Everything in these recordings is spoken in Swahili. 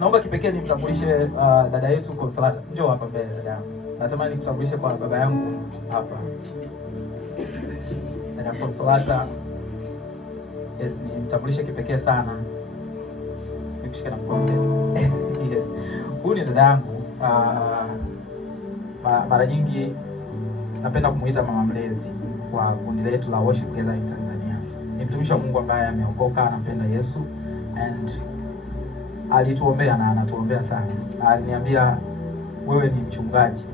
Naomba kipekee nimtambulishe dada yetu Consolata. Njoo hapa mbele dada yangu. Natamani kutambulishe kwa baba yangu hapa. Dada Consolata. Yes, nimtambulishe kipekee sana. Nikushike na mkono. Yes. Huyu ni dada yangu. Mara nyingi napenda kumuita mama mlezi kwa kundi letu la Worship Gathering Tanzania. Ni mtumishi wa Mungu ambaye ameokoka, anampenda Yesu and alituombea na anatuombea sana. Aliniambia wewe ni mchungaji.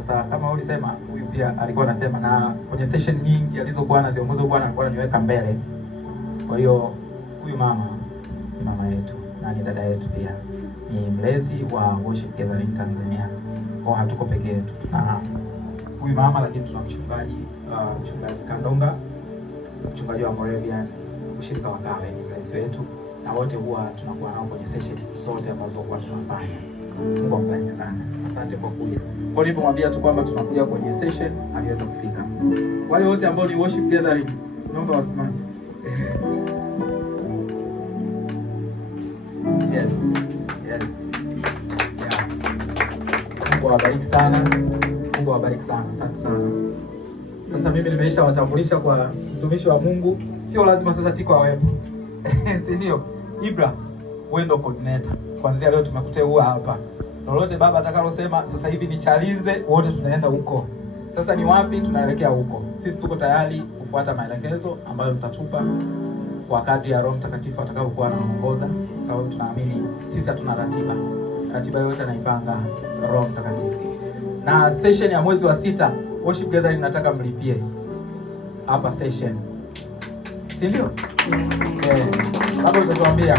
Sasa kama ulisema, huyu pia alikuwa anasema, na kwenye session nyingi alizokuwa anaziongoza Bwana alikuwa ananiweka mbele. Kwa hiyo huyu mama ni mama yetu na ni dada yetu pia. Ni mlezi wa Worship Gathering Tanzania. Kwa hatuko peke yetu. Tuna huyu mama lakini tuna mchungaji Kandonga, mchungaji wa Moravian, ushirika wa Kawe ni mlezi wetu. Na wote huwa tunakuwa nao kwenye session zote ambazo huwa tunafanya. Mungu ambariki sana. Asante kwa kuja. Kwa nilipomwambia tu kwamba tunakuja kwenye session, aliweza kufika. Wale wote ambao ni Worship Gathering, naomba wasimame. Yes. Yes. Yeah. Mungu awabariki sana. Mungu awabariki sana. Asante sana. Sasa mimi nimeisha watambulisha kwa mtumishi wa Mungu. Sio lazima sasa Tiko awepo. Si ndio? Ibra, wewe ndio coordinator. Kuanzia leo tumekuteua hapa. Lolote baba atakalosema sasa hivi ni Chalinze, wote tunaenda huko. Sasa ni wapi? Tunaelekea huko. Sisi tuko tayari kufuata maelekezo ambayo mtatupa kwa kadri ya Roho Mtakatifu atakapokuwa anaongoza, sababu tunaamini sisi hatuna ratiba. Ratiba yote anaipanga Roho Mtakatifu. Na session ya mwezi wa 6 Worship Gathering nataka mlipie hapa session. Si ndio? Hapo utatuambia